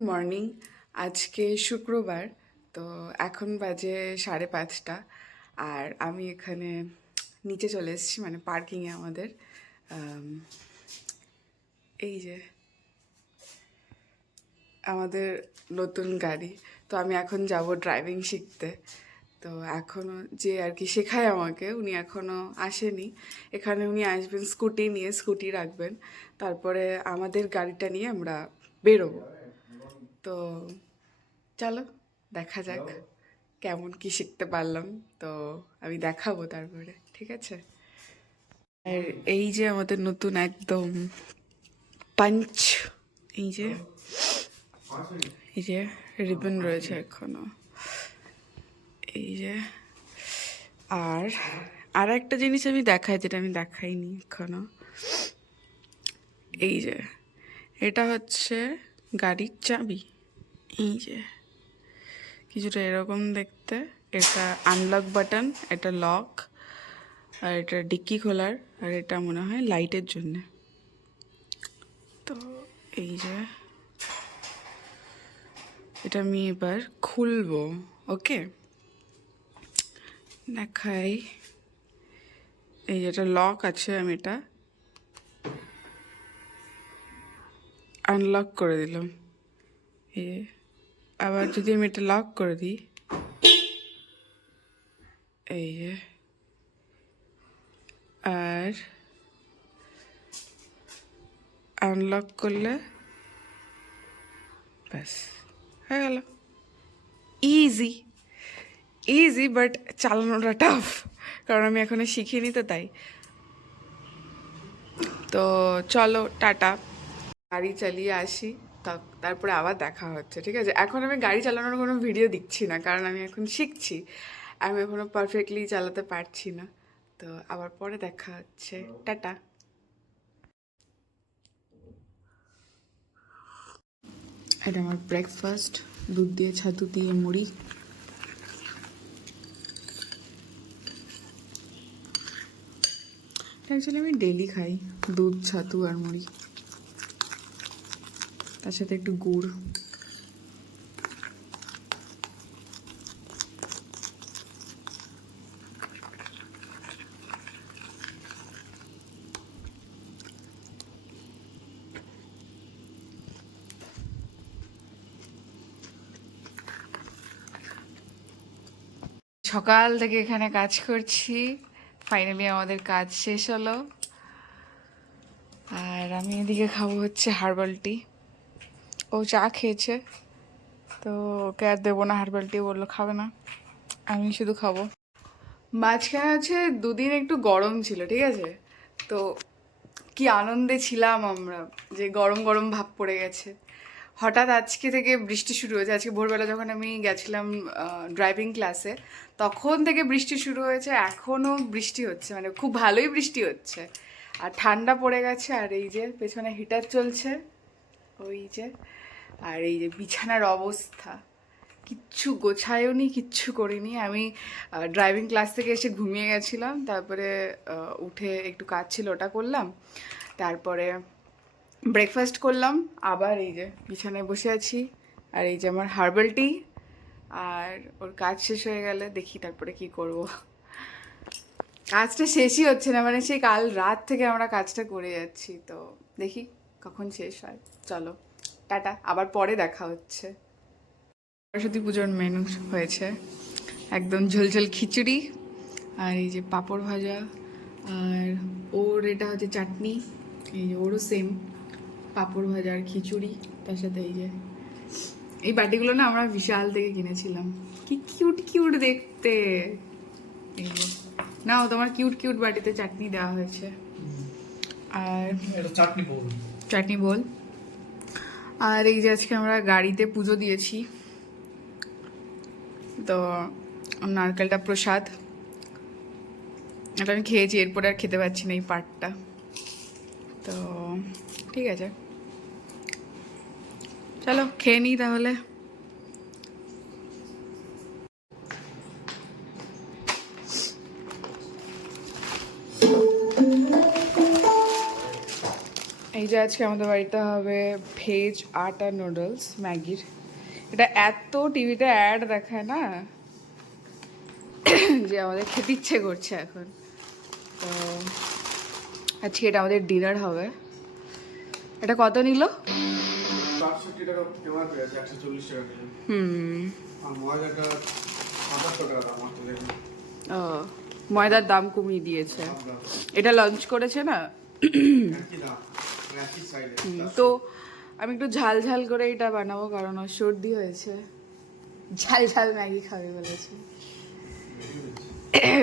Morning. আজকে শুক্রবার। তো এখন বাজে 5:30। আর আমি এখানে নিচে চলে এসেছি, মানে পার্কিংয়ে আমাদের। আম, এই যে আমাদের নতুন গাড়ি। তো আমি এখন যাব ড্রাইভিং শিখতে। তো এখনও যে আর কি শেখায় আমাকে, উনি এখনও আসেনি। এখানে উনি আসবেন স্কুটি নিয়ে, স্কুটি রাখবেন, তারপরে আমাদের গাড়িটা নিয়ে আমরা বেরোবো। তো চলো দেখা যাক কেমন কি শিখতে পারলাম। তো আমি দেখাবো তারপরে, ঠিক আছে? আর এই যে আমাদের নতুন একদম পাঞ্চ, এই যে এই যে রিবন রয়েছে এখনো, এই যে। আর আর একটা জিনিস আমি দেখাই, যেটা আমি দেখাইনি এখনো। এই যে এটা হচ্ছে গাড়ির চাবি। এই যে কিছুটা এরকম দেখতে। এটা আনলক বাটন, এটা লক, আর এটা ডিক্কি খোলার, আর এটা মনে হয় লাইটের জন্যে। তো এই যে এটা আমি এবার খুলবো। ওকে, দেখাই। এই যেটা লক আছে, আমি এটা আনলক করে দিলাম। এই যে, আবার যদি আমি এটা লক করে দিই, এই যে, আর আনলক করলে ব্যাস হয়ে গেল। ইজি ইজি, বাট চালানোটা টাফ, কারণ আমি এখনো শিখিনি, তো তাই। তো চলো টাটা, গাড়ি চালিয়ে আসি, তারপরে আবার দেখা হচ্ছে, ঠিক আছে? এখন আমি গাড়ি চালানোর কোনো ভিডিও দিচ্ছি না, কারণ আমি এখন শিখছি। আমি এখনো পারফেক্টলি চালাতে পারছি না। তো আবার পরে দেখা হচ্ছে, টাটা। এটা আমার ব্রেকফাস্ট, দুধ দিয়ে ছাতু দিয়ে মুড়ি। অ্যাকচুয়ালি আমি ডেলি খাই দুধ, ছাতু আর মুড়ি, তার সাথে একটু গুড়। সকাল থেকে এখানে কাজ করছি, ফাইনালি আমাদের কাজ শেষ হলো। আর আমি এদিকে খাবো হচ্ছে হার্বাল টি। ও চা খেয়েছে, তো ওকে আর দেবো না হার্বাল টি, বললো খাবে না, আমি শুধু খাবো। মাঝখানে আছে 2 দিন একটু গরম ছিল, ঠিক আছে? তো কি আনন্দে ছিলাম আমরা, যে গরম গরম ভাব পড়ে গেছে। হঠাৎ আজকে থেকে বৃষ্টি শুরু হয়েছে। আজকে ভোরবেলা যখন আমি গেছিলাম ড্রাইভিং ক্লাসে, তখন থেকে বৃষ্টি শুরু হয়েছে, এখনও বৃষ্টি হচ্ছে, মানে খুব ভালোই বৃষ্টি হচ্ছে। আর ঠান্ডা পড়ে গেছে। আর এই যে পেছনে হিটার চলছে, ওই যে। আর এই যে বিছানার অবস্থা, কিচ্ছু গোছায়ওনি, কিচ্ছু করিনি আমি। ড্রাইভিং ক্লাস থেকে এসে ঘুমিয়ে গেছিলাম, তারপরে উঠে একটু কাজ ছিল, ওটা করলাম, তারপরে ব্রেকফাস্ট করলাম, আবার এই যে বিছানায় বসে আছি। আর এই যে আমার হার্বাল টি। আর ওর কাজ শেষ হয়ে গেলে দেখি তারপরে কি করব। কাজটা শেষই হচ্ছে না, মানে সেই কাল রাত থেকে আমরা কাজটা করে যাচ্ছি, তো দেখি কখন শেষ হয়। চলো টাটা, আবার পরে দেখা হচ্ছে। সরস্বতী পুজোর মেনু হয়েছে একদম ঝোলঝোল খিচুড়ি, আর এই যে পাঁপড় ভাজা, আর ওর এটা হচ্ছে চাটনি, এই যে ওরও সেম পাঁপড় ভাজা আর খিচুড়ি, তার সাথে এই যে এই বাটিগুলো না আমরা বিশাল থেকে কিনেছিলাম, কি কিউট কিউট দেখতে। এই যে নাও, তোমার কিউট কিউট বাটিতে চাটনি দেওয়া হয়েছে। আর চাটনি বোল। আর এই যে আজকে আমরা গাড়িতে পুজো দিয়েছি, তো নারকেলটা প্রসাদ, এটা আমি খেয়েছি, এরপরে আর খেতে পারছি না এই পার্টটা। তো ঠিক আছে, চলো খেয়ে নিই তাহলে। এই যে আজকে আমাদের বাড়িতে হবে ভেজ আটা নুডলস ম্যাগির। এটা এত টিভিতে অ্যাড দেখায় না যে আমাদের খেতে ইচ্ছে করছে এখন। তো আজকে এটা আমাদের ডিনার হবে। এটা কত নিল? ৬২ টাকা পেমেন্ট পেয়েছে, ১৪০ টাকা নিল। আর ময়দাটা ৭৮ টাকা দাম মাত্র দেখুন। ও ময়দার দাম কমিয়ে দিয়েছে, এটা লঞ্চ করেছে না। একই দাম, একই সাইডে। তো আমি একটু ঝাল ঝাল করে এটা বানাবো, কারণ ওর সর্দি হয়েছে, ঝাল ঝাল ম্যাগি খাবে বলেছে।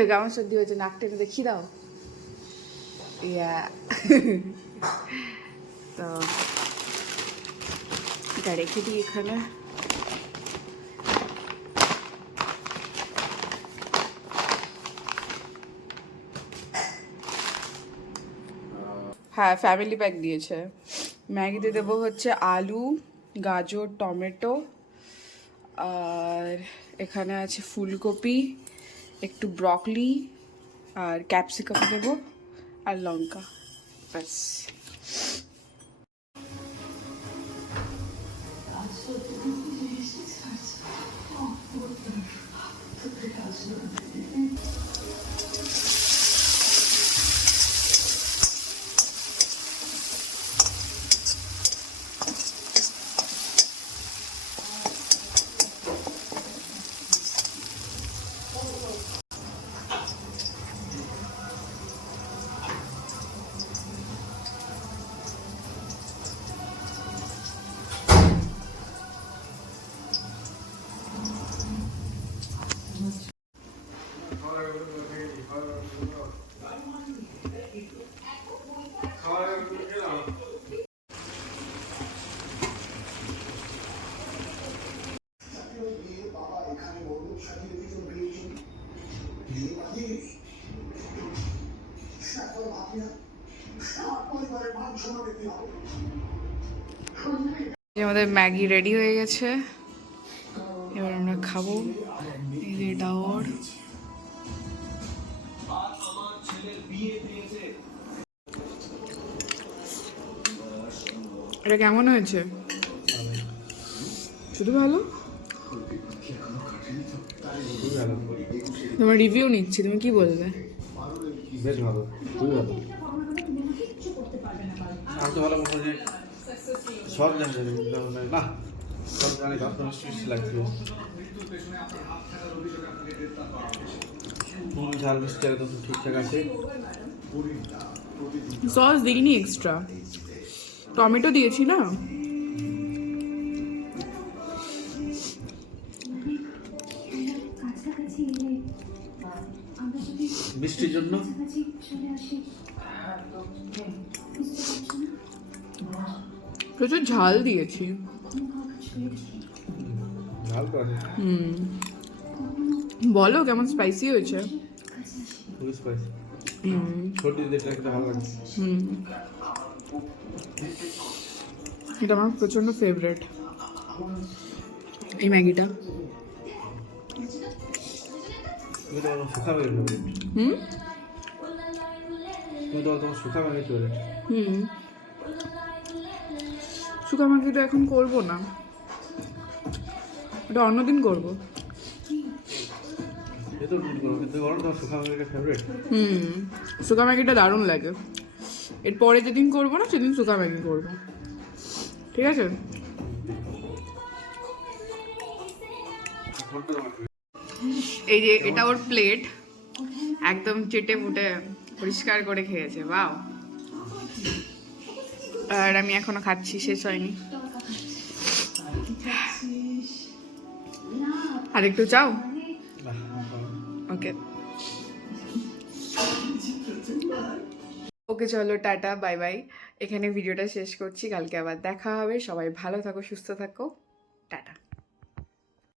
কেমন সর্দি হয়েছে, নাক টেনে দেখি দাও। ইয়া তো এটা রেখে দিই এখানে। হ্যাঁ ফ্যামিলি প্যাক দিয়েছে। ম্যাগিতে দেবো হচ্ছে আলু, গাজর, টমেটো, আর এখানে আছে ফুলকপি, একটু ব্রকলি আর ক্যাপসিকাম দেবো আর লঙ্কা, ব্যাস। আমাদের ম্যাগি রেডি হয়ে গেছে, এবার আমরা খাবো। এই যে এটা ওর। এটা কেমন হয়েছে? শুধু ভালো? তোমার রিভিউ নিচ্ছি, তুমি কি বলবে? বেশ ভালো, খুবই ভালো। আমি তো ভালো মতো যে সব জানি না, সব জানি না, মিষ্টি মিষ্টি লাগছে। ঝাল মিষ্টি একদম ঠিকঠাক আছে। সস দিইনি এক্সট্রা, টমেটো দিয়েছি না। মিষ্টির জন্য প্রচুর ঝাল দিয়েছি। ঝাল তো আছে। বলো কেমন স্পাইসি হয়েছে? খুবই স্পাইসি। সর্দি দেখলে একটা ভালো লাগে। এটা আমার প্রচন্ড ফেভারিট এই ম্যাগিটা। তুমি তো শুকা ম্যাগি ফেভারিট। তুমি তো তোমার শুকা ম্যাগি ফেভারিট। শুকা ম্যাগি তো এখন করবো না, ওটা অন্যদিন করবো। কিন্তু তোমার শুকা ম্যাগিটা ফেভারিট। শুকা ম্যাগিটা দারুণ লাগে। এরপরে যেদিন করবো না সেদিন শুকা ম্যাগি করবো, ঠিক আছে? এই যে এটা ওর প্লেট, একদম চেটে ফুটে পরিষ্কার করে খেয়েছে, বাও। আর আমি এখনো খাচ্ছি, শেষ হয়নি। আর একটু চাও? ওকে ওকে, চলো টাটা, বাই বাই। এখানে ভিডিওটা শেষ করছি, কালকে আবার দেখা হবে। সবাই ভালো থাকো, সুস্থ থাকো, টাটা।